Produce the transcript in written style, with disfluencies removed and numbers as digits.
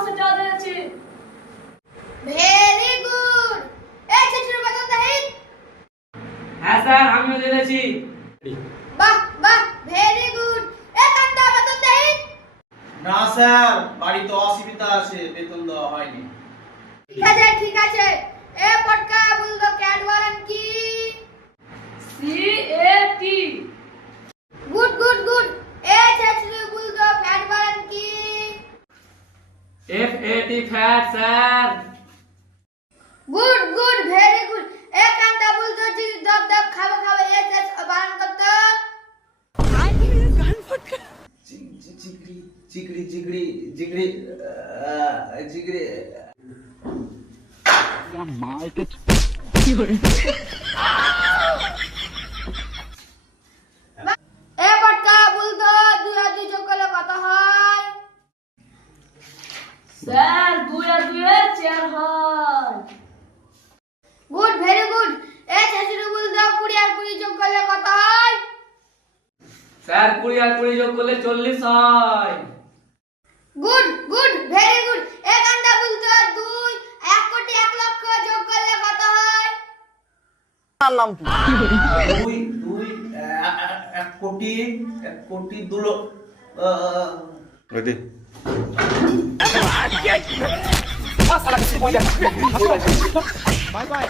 Percent আদায় আছে। Very good. এই ছেলের বেতন দাহিদ। হ্যাঁ স্যার আমিও জেনেছি। বাহ বাহ, ভেরি গুড। এ কান্তা বেতন দাহিদ। না স্যার, বাড়িতে অসুবিধা আছে, বেতন দেওয়া হয়নি। ঠিক আছে ঠিক আছে। এ পটকা বলতো ক্যাট ওয়ারেন কি? CAT। Good good good. এ ছেলে বলতো ফ্যাট ওয়ারেন কি? FAT fat sir. Good good, very good. এ কান্তা বলতো চিড়ি দব দব খাবে খাবে এ বারণ করতো। জিগরি জিগরি জিগরি জিগরি জিগরি। এ পটকা বলতো 2 আর 2 যোগ করলে কত হয়? স্যার 2 আর 2 এর 4 হয়। Good, very good. এ ছেলে বলতো 20 আর 20 যোগ করলে কত হয়? স্যার 20 আর 20 যোগ করলে 40 হয়। Good good, very good. এ কান্তা বলতো 2 1 কোটি 1 লক্ষ যোগ করলে কত হয়? দুই দুই এক কোটি 2 লক্ষ। Ready? Bye bye.